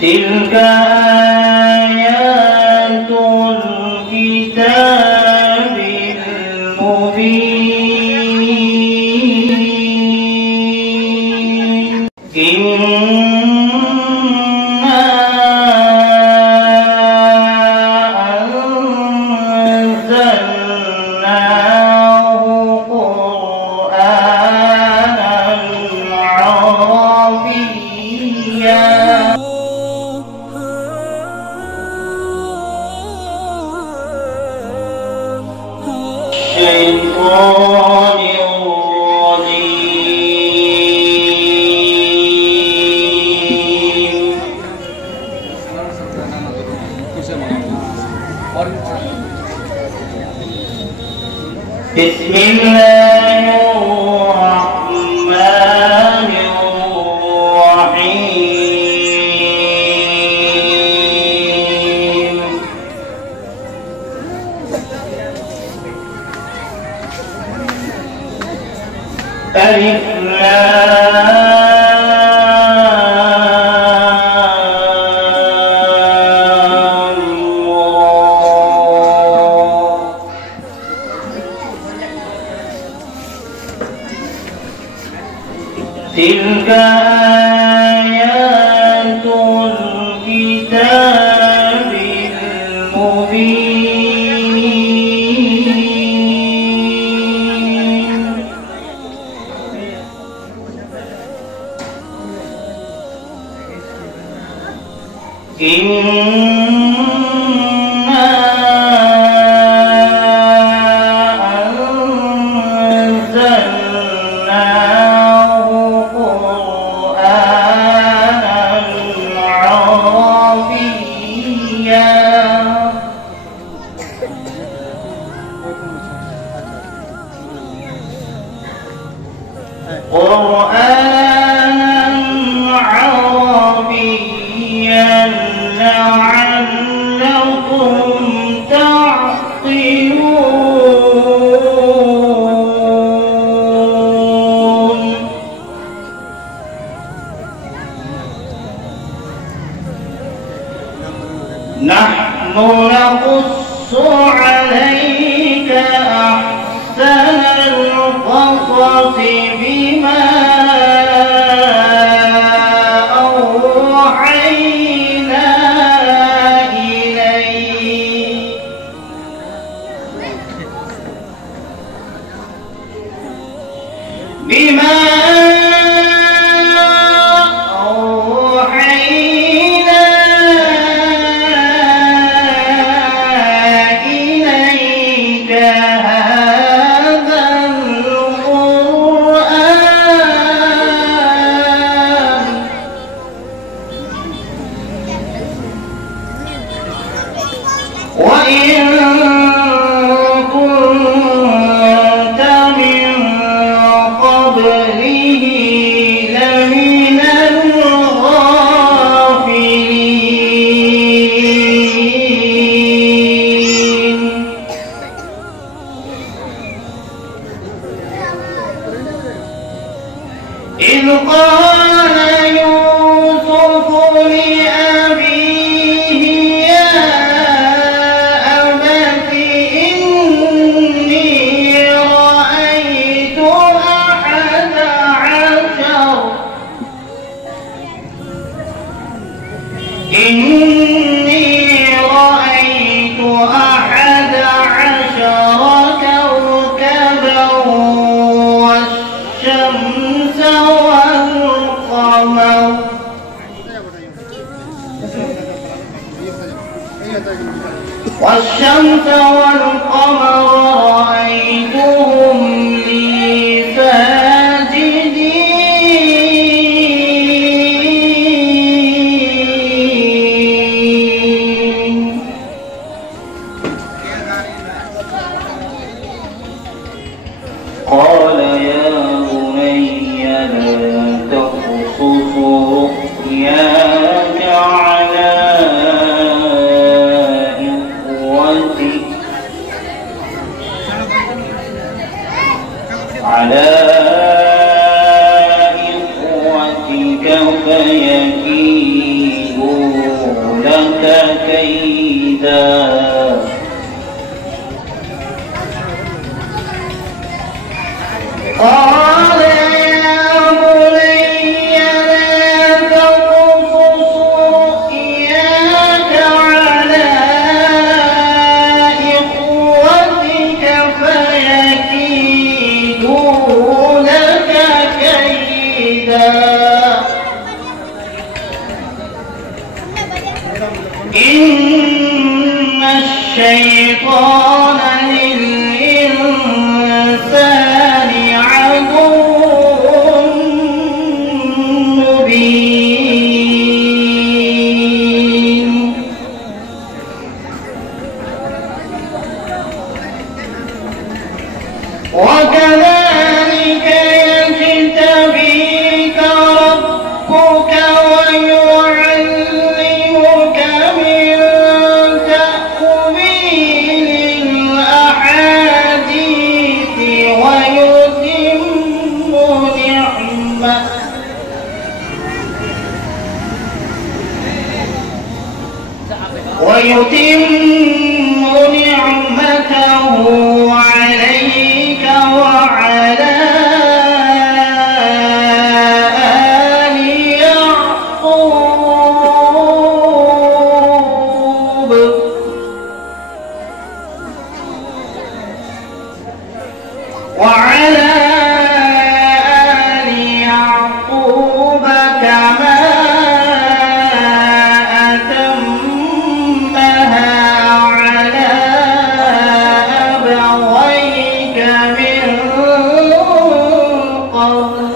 تلك آيات الكتاب المبين إنا أنزلناه قرآنا عربيا الشيطان الرجيم بسم الله الرحمن الرحيم ألف لام را تلك آيات الكتاب المبين إنا أنزلناه قرآنا عربيا لعلكم تعقلون نحن نقص عليك أحسن القصص بما أوحينا إليك هذا القرآن وإن كنت من قبله لمن الغافلين إذ قال يوسف لأبيه يا أبت إني رأيت أحد عشر كوكبا والشمس والقمر رأيتهم لي ساجدين قال يا بني لا تقصص رؤياك على إخوتك إن الشيطان للإنسان عدو مبين وكذلك يجتبيك ربك ويعلمك من تأويل الأحاديث ويتم نعمته عليك وعلى آل يعقوب كما أتمها على أبويك من قبل